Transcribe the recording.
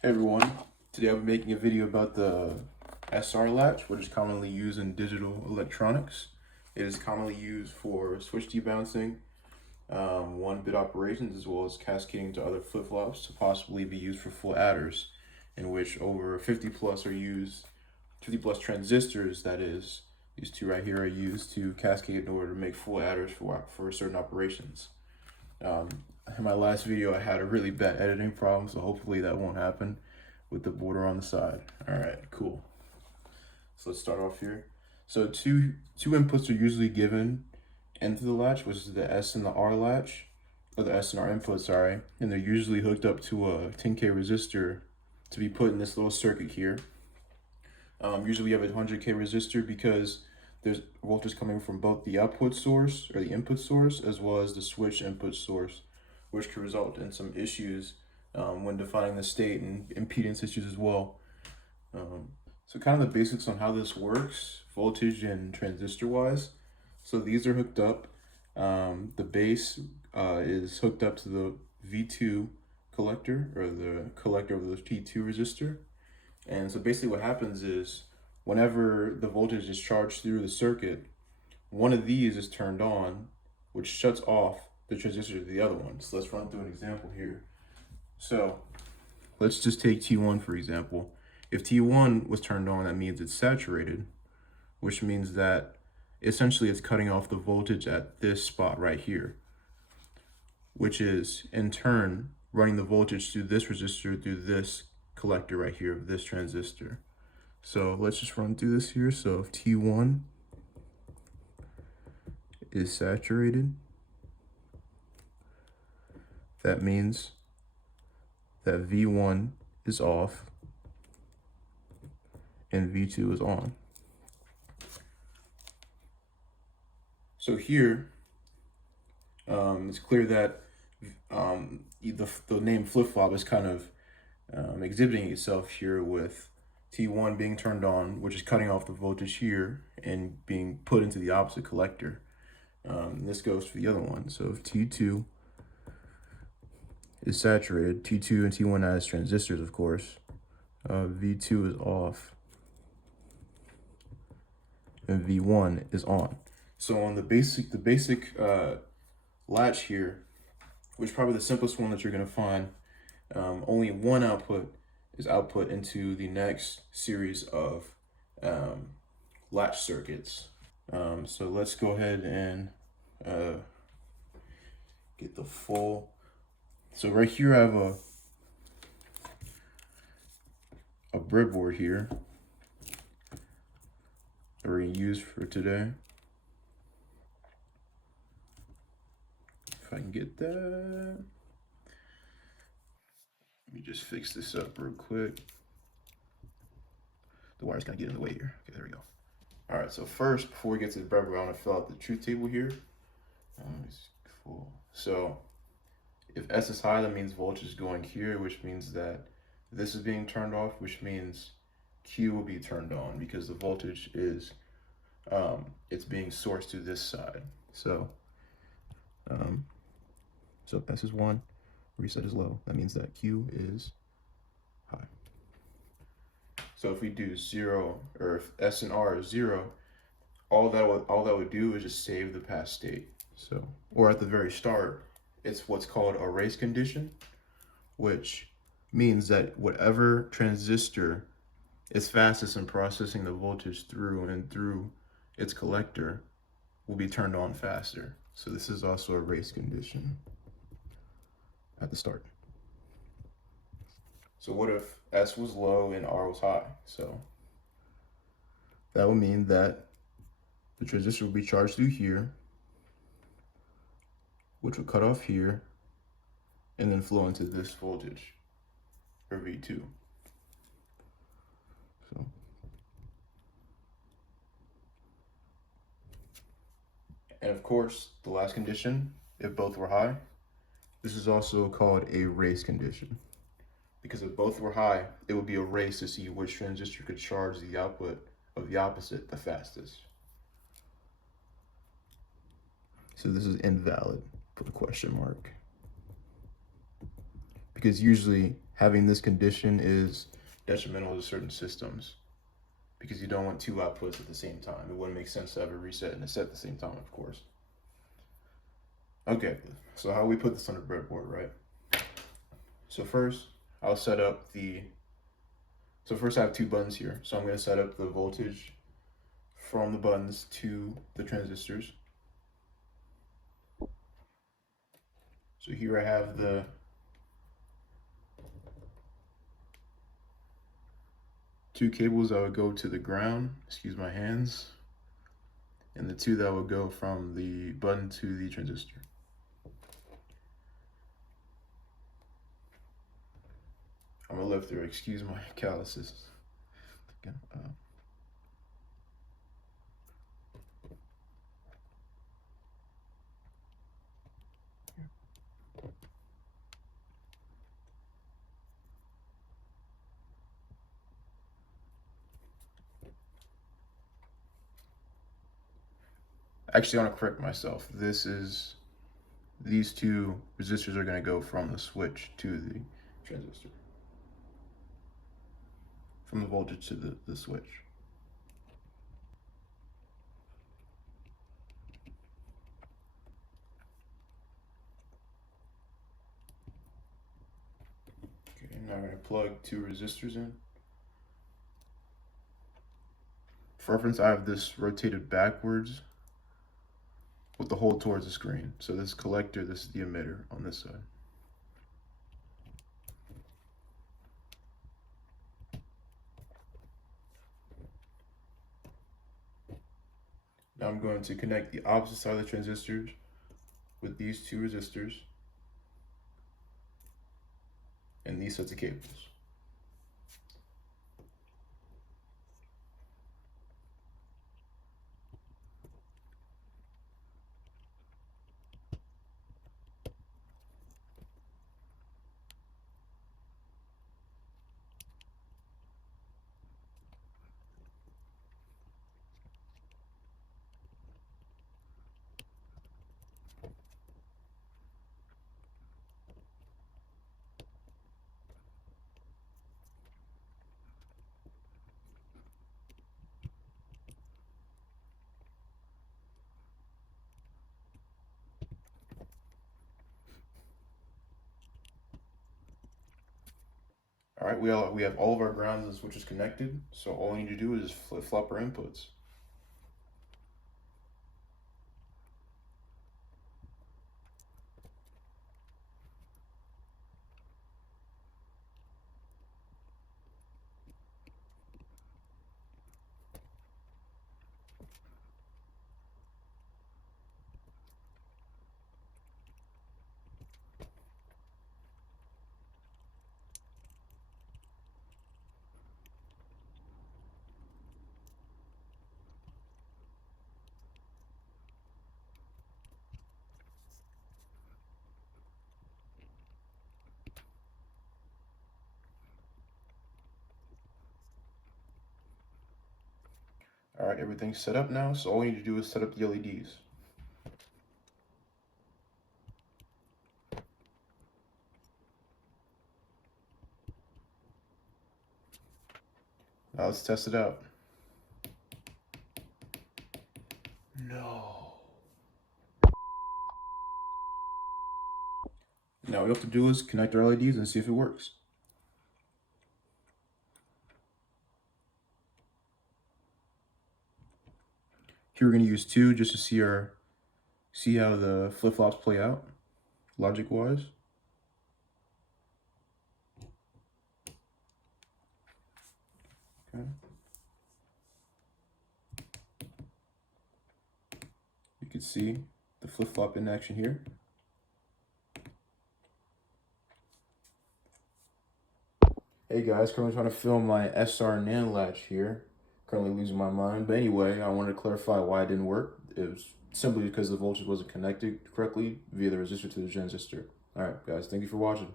Hey everyone, today I'll be making a video about the SR latch, which is commonly used in digital electronics. It is commonly used for switch debouncing, 1-bit operations, as well as cascading to other flip-flops to possibly be used for full adders, in which over 50 plus are used, 50 plus transistors, that is. These two right here are used to cascade in order to make full adders for certain operations. In my last video, I had a really bad editing problem, so hopefully that won't happen with the border on the side. All right, cool. So let's start off here. So two inputs are usually given into the latch, which is the S and the R latch, or the S and R input, sorry, and they're usually hooked up to a 10K resistor to be put in this little circuit here. Usually you have a 100K resistor because there's voltage coming from both the output source or the input source as well as the switch input source, which could result in some issues when defining the state and impedance issues as well. So kind of the basics on how this works, voltage and transistor wise. So these are hooked up. The base is hooked up to the V2 collector, or the collector of the T2 resistor. And so basically what happens is whenever the voltage is charged through the circuit, one of these is turned on, which shuts off the transistor to the other one. So let's run through an example here. So let's just take T1 for example. If T1 was turned on, that means it's saturated, which means that essentially it's cutting off the voltage at this spot right here, which is in turn running the voltage through this resistor through this collector right here of this transistor. So let's just run through this here. So if T1 is saturated, that means that V1 is off and V2 is on. So here, it's clear that the name flip-flop is kind of exhibiting itself here with T1 being turned on, which is cutting off the voltage here and being put into the opposite collector. This goes for the other one. So if T2 is saturated, T2 and T1 as transistors, of course, V2 is off and V1 is on. So on the basic latch here, which is probably the simplest one that you're gonna find, only one output is output into the next series of latch circuits. So let's go ahead and get the full. So right here I have a breadboard here that we're gonna use for today. If I can get that. Let me just fix this up real quick. The wire's gonna get in the way here. Okay, there we go. All right, so first, before we get to the breadboard, I wanna fill out the truth table here. It's full. So if S is high, that means voltage is going here, which means that this is being turned off, which means Q will be turned on because the voltage is, it's being sourced to this side. So if S is 1, reset is low. That means that Q is high. So if we do 0, or if S and R is 0, all that would do is just save the past state. So, or at the very start, it's what's called a race condition, which means that whatever transistor is fastest in processing the voltage through and through its collector will be turned on faster. So this is also a race condition at the start. So what if S was low and R was high? So that would mean that the transistor will be charged through here, which would cut off here, and then flow into this voltage, or V2. So and of course, the last condition, if both were high, this is also called a race condition. Because if both were high, it would be a race to see which transistor could charge the output of the opposite the fastest. So this is invalid, put a question mark. because usually having this condition is detrimental to certain systems because you don't want two outputs at the same time. It wouldn't make sense to have a reset and a set at the same time, of course. Okay, so how we put this on the breadboard, right? So first, I'll set up so first I have two buttons here. So I'm gonna set up the voltage from the buttons to the transistors. So here I have the two cables that would go to the ground, excuse my hands, and the two that would go from the button to the transistor. I'm a lifter, excuse my calluses. Actually, I want to correct myself. These two resistors are going to go from the switch to the transistor. From the voltage to the switch. Okay, now I'm going to plug two resistors in. For reference, I have this rotated backwards with the hole towards the screen. So this collector, this is the emitter on this side. Now I'm going to connect the opposite side of the transistors with these two resistors and these sets of cables. All right, we have all of our grounds and switches connected, so all we need to do is flip-flop our inputs. All right, everything's set up now, so all we need to do is set up the LEDs. Now let's test it out. No. Now what we have to do is connect our LEDs and see if it works. Here we're going to use two just to see how the flip-flops play out, logic-wise. Okay. You can see the flip-flop in action here. Hey guys, currently trying to film my SR Latch here. Currently losing my mind, but anyway, I wanted to clarify why it didn't work. It was simply because the voltage wasn't connected correctly via the resistor to the transistor. Alright guys, thank you for watching.